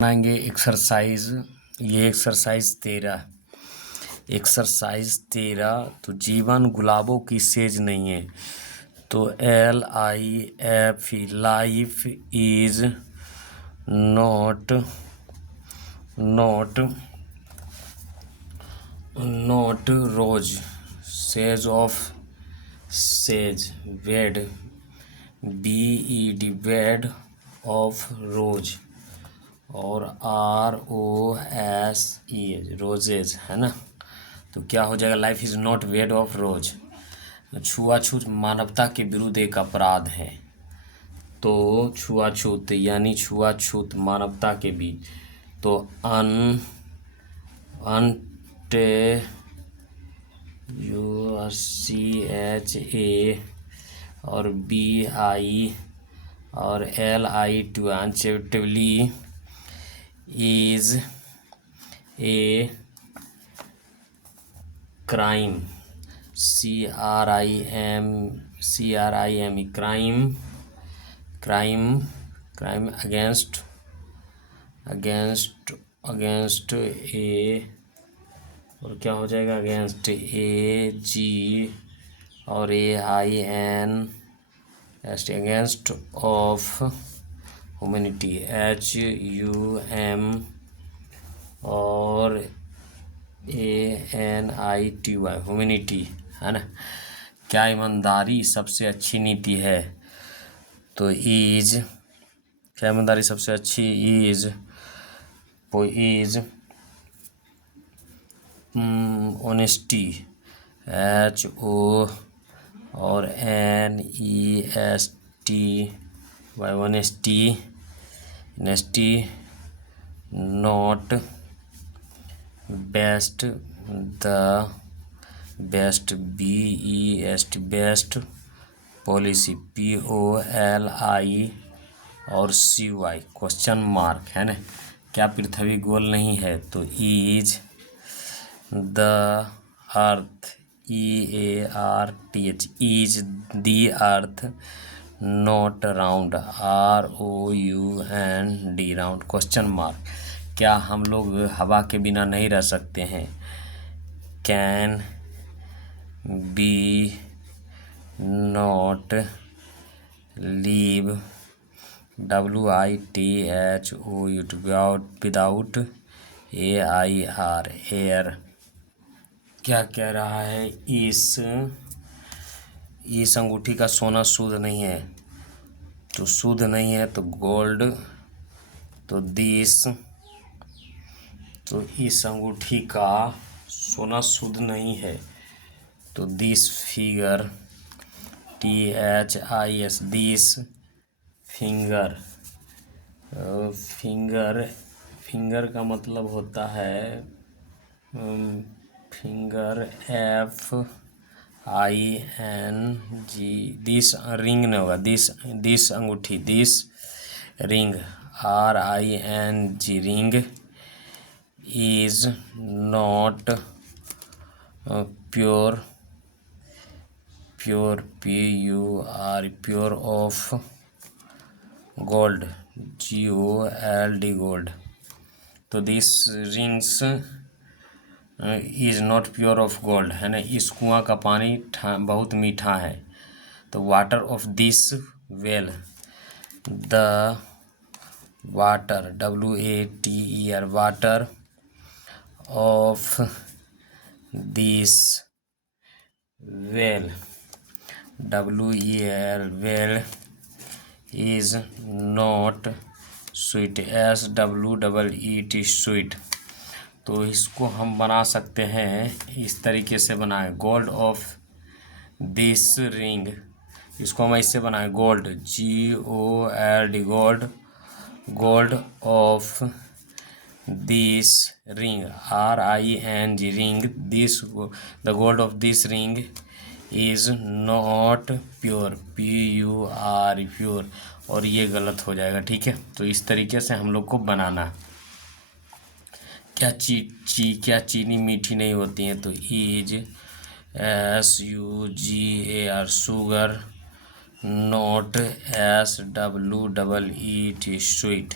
बनाएंगे एक्सरसाइज। ये एक्सरसाइज 13। तो जीवन गुलाबों की सेज नहीं है। तो LIF life is not roses of सेज bed BED bed of rose और ROSE रोजेज है ना। तो क्या हो जाएगा, life is not bed of rose. छुआछूत मानवता के विरुद्ध एक अपराध है। तो छुआछूत यानी छुआछूत मानवता के बीच। तो UCHA और BI और LI unacceptably is a crime. crime against a, और क्या हो जाएगा, अगेंस्ट AG और AIN against of humanity HUM और ANITY ह्यूमैनिटी है ना। क्या ईमानदारी सबसे अच्छी नीति है? तो क्या ईमानदारी सबसे अच्छी इज ऑनेस्टी HO और NESTY honesty not best the best BEST best policy POLI और CY क्वेश्चन मार्क है ना। क्या पृथ्वी गोल नहीं है? तो is the earth EARTH is the earth not round ROUND round question mark. क्या हम लोग हवा के बिना नहीं रह सकते हैं? Can be not leave WITHOUT without AIR air. क्या कह रहा है, इस अंगूठी का सोना शुद्ध नहीं है। तो शुद्ध नहीं है तो गोल्ड। तो इस अंगूठी का सोना शुद्ध नहीं है। तो this figure THIS this finger का मतलब होता है फिंगर FING। दिस रिंग नहीं होगा, दिस अंगूठी this ring RING ring is not pure pure of gold GOLD gold. तो this rings is not pure of gold है ना। इस कुआं का पानी बहुत मीठा है। तो water of this well the water WATER water of this well WEL well is not sweet SWEET sweet. तो इसको हम बना सकते हैं इस तरीके से बनाएं, गोल्ड ऑफ दिस रिंग। इसको हम ऐसे बनाएं, gold GOLD gold of this ring RING ring this the gold of this ring is not pure pure. और ये गलत हो जाएगा, ठीक है। तो इस तरीके से हम लोग को बनाना। क्या क्या चीनी मीठी नहीं होती है? तो is SUGAR sugar not SWEET sweet.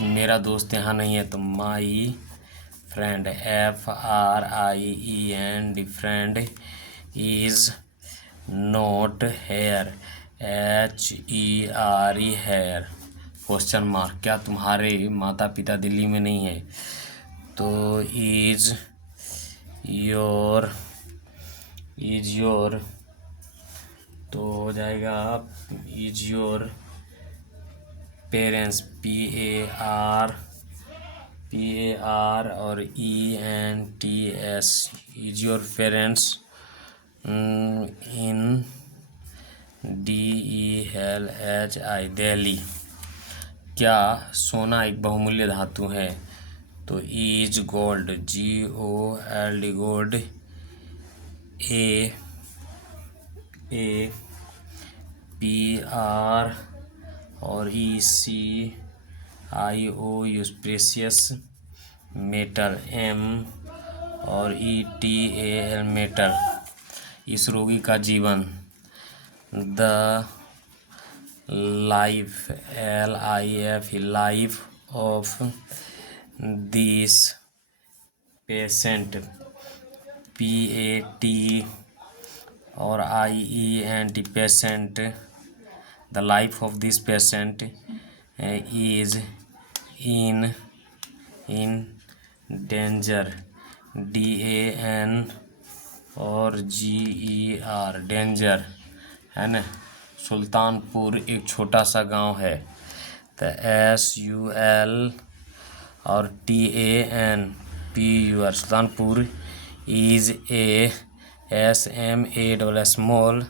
मेरा दोस्त यहाँ नहीं है तो my friend, FRIEND, friend is not here, HERE, here, question mark. क्या तुम्हारे माता पिता दिल्ली में नहीं है? तो इज योर तो हो जाएगा इज योर पेरेंट्स, PAR और ENTS, is your parents in DELHI, Delhi. क्या सोना एक बहुमूल्य धातु है? तो is gold, GOLD, gold, APR और ECIOU, प्रेशियस मेटल, M और ETAL, मेटल। इस रोगी का जीवन, the life, LIF, life of this patient, PAT और IENT, patient. The life of this patient is in danger, DAN और GER, डेंजर, है ना। सुल्तानपुर एक छोटा सा गांव है, तो SUL और TANPUR, Sultanpur is a SMALL,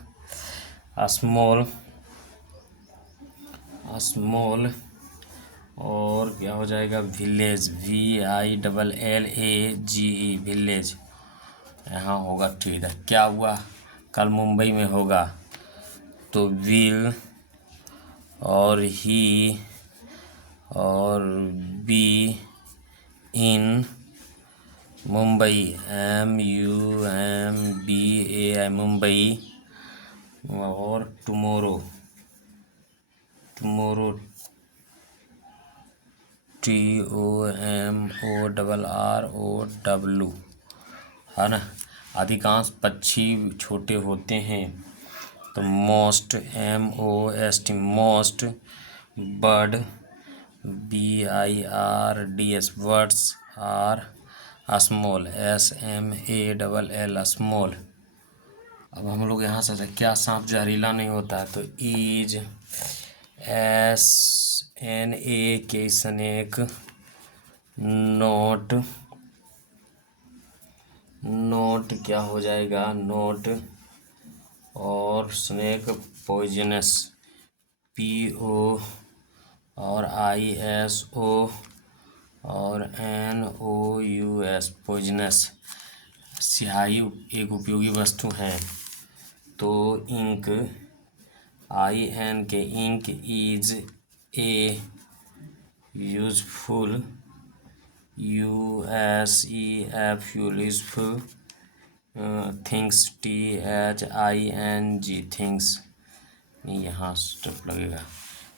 small और क्या हो जाएगा, विलेज, VILLAGE, विलेज। यहाँ होगा, ठीक है। क्या हुआ कल मुंबई में होगा? तो विल और ही और be in Mumbai, MUMBAI, Mumbai. और टुमोरो TOMORROW, है ना। अधिकांश पक्षी छोटे होते हैं, तो most, MOST, most. Bird, BIRDS, birds are small, SMALL, small. अब हम लोग यहाँ से क्या सांप जहरीला नहीं होता है? तो इज SNAK, स्नेक, नोट क्या हो जाएगा, नोट और स्नेक पॉइजनस, PO और ISO और NOUS, पॉइजनस। स्याही एक उपयोगी वस्तु है, तो ink, IN K ink is a useful, USEF, useful things, THING, things. यहाँ स्टॉप लगेगा।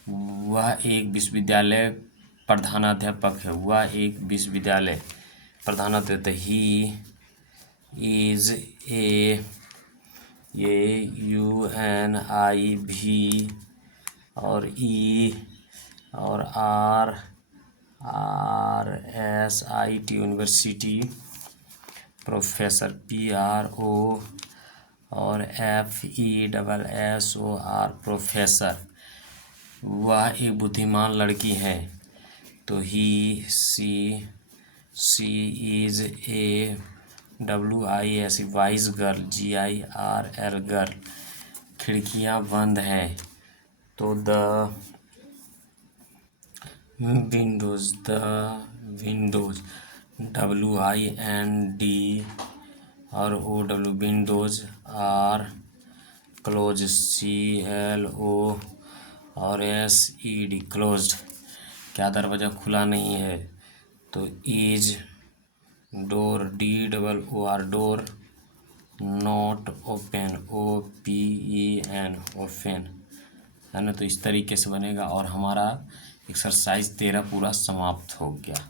वह एक विश्वविद्यालय प्रधानाध्यापक है, वह एक विश्वविद्यालय प्रधानाध्यापक। ही इज ए UNIV और E और RSIT, यूनिवर्सिटी, प्रोफेसर, PRO और FESSOR, प्रोफेसर। वह एक बुद्धिमान लड़की है, तो he she is a WIS, wise girl, GIRL, girl. खिड़कियां बंद हैं, तो द विंडोज, WIND और OW, windows are close, CLO और SED, क्लोज्ड। क्या दरवाज़ा खुला नहीं है? तो is door, DOOR, door not open, OPEN, open, है ना। तो इस तरीके से बनेगा। और हमारा एक्सरसाइज 13 पूरा समाप्त हो गया।